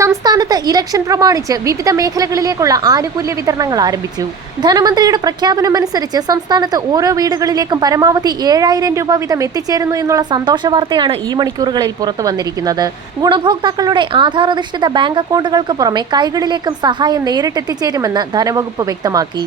സംസ്ഥാനത്ത് ഇലക്ഷൻ പ്രമാണിച്ച് വിവിധ മേഖലകളിലേക്കുള്ള ആനുകൂല്യ വിതരണങ്ങൾ ആരംഭിച്ചു. ധനമന്ത്രിയുടെ പ്രഖ്യാപനമനുസരിച്ച് സംസ്ഥാനത്ത് ഓരോ വീടുകളിലേക്കും പരമാവധി 7,000 രൂപ വീതം എത്തിച്ചേരുന്നു എന്നുള്ള സന്തോഷ വാർത്തയാണ് ഈ മണിക്കൂറുകളിൽ പുറത്തു വന്നിരിക്കുന്നത്. ഗുണഭോക്താക്കളുടെ ആധാർ-അധിഷ്ഠിത ബാങ്ക് അക്കൗണ്ടുകൾക്ക് പുറമെ കൈകളിലേക്കും സഹായം നേരിട്ടെത്തിച്ചേരുമെന്ന് ധനവകുപ്പ് വ്യക്തമാക്കി.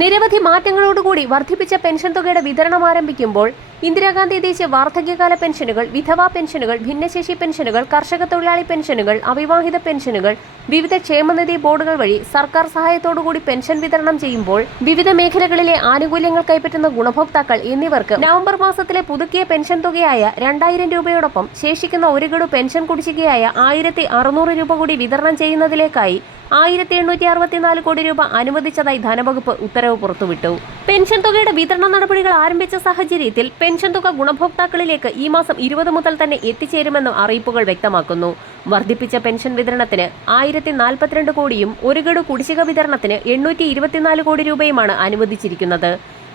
നിരവധി മാറ്റങ്ങളോടുകൂടി വർദ്ധിപ്പിച്ച പെൻഷൻ തുകയുടെ വിതരണം ആരംഭിക്കുമ്പോൾ ഇന്ദിരാഗാന്ധി ദേശീയ വാർദ്ധക്യകാല പെൻഷനുകൾ, വിധവാ പെൻഷനുകൾ, ഭിന്നശേഷി പെൻഷനുകൾ, കർഷക തൊഴിലാളി പെൻഷനുകൾ, അവിവാഹിത പെൻഷനുകൾ വിവിധ ക്ഷേമനിധി ബോർഡുകൾ വഴി സർക്കാർ സഹായത്തോടുകൂടി പെൻഷൻ വിതരണം ചെയ്യുമ്പോൾ വിവിധ മേഖലകളിലെ ആനുകൂല്യങ്ങൾ കൈപ്പറ്റുന്ന ഗുണഭോക്താക്കൾ എന്നിവർക്ക് നവംബർ മാസത്തിലെ പുതുക്കിയ പെൻഷൻ തുകയായ 2,000 രൂപയോടൊപ്പം ശേഷിക്കുന്ന ഒരു ഗഡു പെൻഷൻ കുടിശ്ശികയായ 1,600 രൂപ കൂടി വിതരണം ചെയ്യുന്നതിലേക്കായി 1,864 കോടി രൂപ അനുവദിച്ചതായി ധനവകുപ്പ് ഉത്തരവ് പുറത്തുവിട്ടു. പെൻഷൻ തുകയുടെ വിതരണ നടപടികൾ ആരംഭിച്ച സാഹചര്യത്തിൽ പെൻഷൻ തുക ഗുണഭോക്താക്കളിലേക്ക് ഈ മാസം 20 മുതൽ തന്നെ എത്തിച്ചേരുമെന്നും അറിയിപ്പുകൾ വ്യക്തമാക്കുന്നു. വർദ്ധിപ്പിച്ച പെൻഷൻ വിതരണത്തിന് 1,042 കോടിയും ഒരു ഗഡു കുടിശ്ശിക വിതരണത്തിന് 824 കോടി രൂപയുമാണ് അനുവദിച്ചിരിക്കുന്നത്.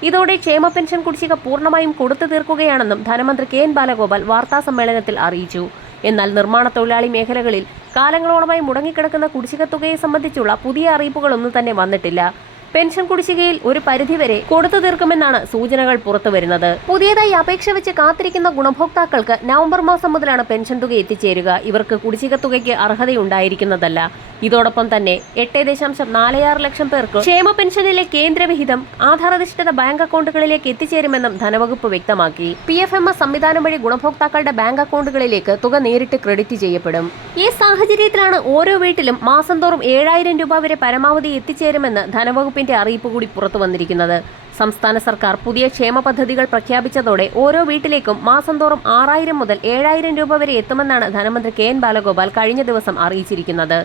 ഇതോടെ ക്ഷേമ പെൻഷൻ കുടിശ്ശിക പൂർണ്ണമായും കൊടുത്തു തീർക്കുകയാണെന്നും ധനമന്ത്രി KN ബാലഗോപാൽ വാർത്താസമ്മേളനത്തിൽ അറിയിച്ചു. എന്നാൽ നിർമ്മാണ തൊഴിലാളി മേഖലകളിൽ കാലങ്ങളോളമായി മുടങ്ങിക്കിടക്കുന്ന കുടിശ്ശിക തുകയെ സംബന്ധിച്ചുള്ള പുതിയ അറിയിപ്പുകളൊന്നും തന്നെ വന്നിട്ടില്ല. പെൻഷൻ കുടിശ്ശികയിൽ ഒരു പരിധിവരെ കൊടുത്തു തീർക്കുമെന്നാണ് സൂചനകൾ പുറത്തുവരുന്നത്. പുതിയതായി അപേക്ഷ വെച്ച് കാത്തിരിക്കുന്ന ഗുണഭോക്താക്കൾക്ക് നവംബർ മാസം മുതലാണ് പെൻഷൻ തുക എത്തിച്ചേരുക. ഇവർക്ക് കുടിശ്ശിക തുകയ്ക്ക് അർഹതയുണ്ടായിരിക്കുന്നതല്ല. ഇതോടൊപ്പം തന്നെ 8.46 ലക്ഷം പേർക്ക് ക്ഷേമ പെൻഷനിലെ കേന്ദ്രവിഹിതം ആധാർ-അധിഷ്ഠിത ബാങ്ക് അക്കൗണ്ടുകളിലേക്ക് എത്തിച്ചേരുമെന്നും ധനവകുപ്പ് വ്യക്തമാക്കി. PFMS സംവിധാനം വഴി ഗുണഭോക്താക്കളുടെ ബാങ്ക് അക്കൗണ്ടുകളിലേക്ക് തുക നേരിട്ട് ക്രെഡിറ്റ് ചെയ്യപ്പെടും. ഈ സാഹചര്യത്തിലാണ് ഓരോ വീട്ടിലും മാസം തോറും 7,000 രൂപ വരെ പരമാവധി എത്തിച്ചേരുമെന്ന് ധനവകുപ്പിന്റെ അറിയിപ്പ് കൂടി പുറത്തു വന്നിരിക്കുന്നത്. സംസ്ഥാന സർക്കാർ പുതിയ ക്ഷേമ പദ്ധതികൾ പ്രഖ്യാപിച്ചതോടെ ഓരോ വീട്ടിലേക്കും മാസം തോറും 6,000 മുതൽ 7,000 രൂപ വരെ എത്തുമെന്നാണ് ധനമന്ത്രി KN ബാലഗോപാൽ കഴിഞ്ഞ ദിവസം അറിയിച്ചിരിക്കുന്നത്.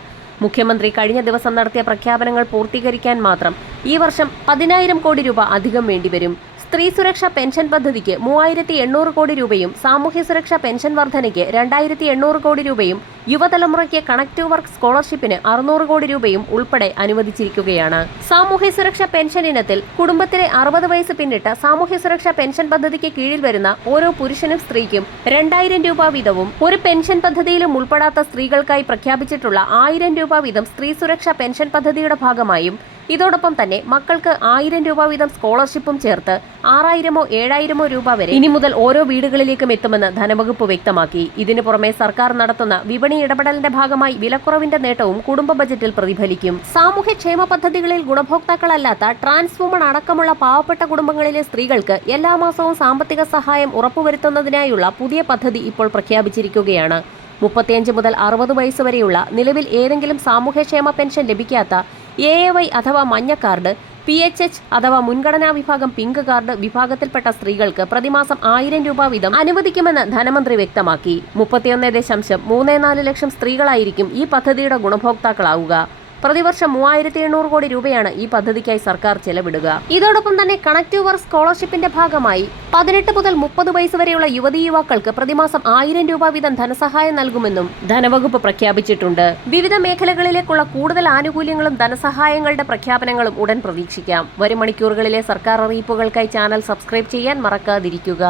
മുഖ്യമന്ത്രി കഴിഞ്ഞ ദിവസം നടത്തിയ പ്രഖ്യാപനങ്ങൾ പൂർത്തീകരിക്കാൻ മാത്രം ഈ വർഷം 10,000 കോടി രൂപ അധികം വേണ്ടിവരും. സ്ത്രീ സുരക്ഷാ പെൻഷൻ പദ്ധതിക്ക് 3,800 കോടി രൂപയും സാമൂഹ്യ സുരക്ഷാ പെൻഷൻ വർധനയ്ക്ക് 2,800 കോടി രൂപയും യുവതലമുറയ്ക്ക് കണക്ട് ടു വർക്ക് സ്കോളർഷിപ്പിന് 600 കോടി രൂപയും ഉൾപ്പെടെ അനുവദിച്ചിരിക്കുകയാണ്. സാമൂഹ്യ സുരക്ഷാ പെൻഷൻ ഇനത്തിൽ കുടുംബത്തിലെ 60 വയസ്സ് പിന്നിട്ട് സാമൂഹ്യ സുരക്ഷാ പെൻഷൻ പദ്ധതിക്ക് കീഴിൽ വരുന്ന ഓരോ പുരുഷനും സ്ത്രീക്കും 2,000 രൂപ വീതവും ഒരു പെൻഷൻ പദ്ധതിയിലും ഉൾപ്പെടാത്ത സ്ത്രീകൾക്കായി പ്രഖ്യാപിച്ചിട്ടുള്ള 1,000 രൂപ വീതം സ്ത്രീ സുരക്ഷാ പെൻഷൻ പദ്ധതിയുടെ ഭാഗമായും ഇതോടൊപ്പം തന്നെ മക്കൾക്ക് 1,000 രൂപ വീതം സ്കോളർഷിപ്പും ചേർത്ത് 6,000 7,000 രൂപ വരെ ഇനി മുതൽ ഓരോ വീടുകളിലേക്കും എത്തുമെന്ന് ധനവകുപ്പ് വ്യക്തമാക്കി. ഇതിനു പുറമെ സർക്കാർ നടത്തുന്ന വിപണി ഇടപെടലിന്റെ ഭാഗമായി വിലക്കുറവിന്റെ നേട്ടവും കുടുംബ ബജറ്റിൽ പ്രതിഫലിക്കും. സാമൂഹ്യക്ഷേമ പദ്ധതികളിൽ ഗുണഭോക്താക്കളല്ലാത്ത ട്രാൻസ് വുമൺ അടക്കമുള്ള പാവപ്പെട്ട കുടുംബങ്ങളിലെ സ്ത്രീകൾക്ക് എല്ലാ മാസവും സാമ്പത്തിക സഹായം ഉറപ്പുവരുത്തുന്നതിനായുള്ള പുതിയ പദ്ധതി ഇപ്പോൾ പ്രഖ്യാപിച്ചിരിക്കുകയാണ്. 35 മുതൽ 60 വയസ്സ് വരെയുള്ള നിലവിൽ ഏതെങ്കിലും സാമൂഹ്യക്ഷേമ പെൻഷൻ ലഭിക്കാത്ത AAY അഥവാ മഞ്ഞ കാർഡ്, PHH അഥവാ മുൻഗണനാ വിഭാഗം പിങ്ക് കാർഡ് വിഭാഗത്തിൽപ്പെട്ട സ്ത്രീകൾക്ക് പ്രതിമാസം 1,000 രൂപ വീതം അനുവദിക്കുമെന്ന് ധനമന്ത്രി വ്യക്തമാക്കി. 31.34 ലക്ഷം സ്ത്രീകളായിരിക്കും ഈ പദ്ധതിയുടെ ഗുണഭോക്താക്കളാവുക. പ്രതിവർഷം 3,800 കോടി രൂപയാണ് ഈ പദ്ധതിക്കായി സർക്കാർ ചെലവിടുക. ഇതോടൊപ്പം തന്നെ കണക്ട് ടു വർക്ക് സ്കോളർഷിപ്പിന്റെ ഭാഗമായി 18 മുതൽ 30 വയസ്സ് വരെയുള്ള യുവതീ-യുവാക്കൾക്ക് പ്രതിമാസം 1,000 രൂപ വീതം ധനസഹായം നൽകുമെന്നും ധനവകുപ്പ് പ്രഖ്യാപിച്ചിട്ടുണ്ട്. വിവിധ മേഖലകളിലേക്കുള്ള കൂടുതൽ ആനുകൂല്യങ്ങളും ധനസഹായങ്ങളുടെ പ്രഖ്യാപനങ്ങളും ഉടൻ പ്രതീക്ഷിക്കാം. വരും മണിക്കൂറുകളിലെ സർക്കാർ അറിയിപ്പുകൾക്കായി ചാനൽ സബ്സ്ക്രൈബ് ചെയ്യാൻ മറക്കാതിരിക്കുക.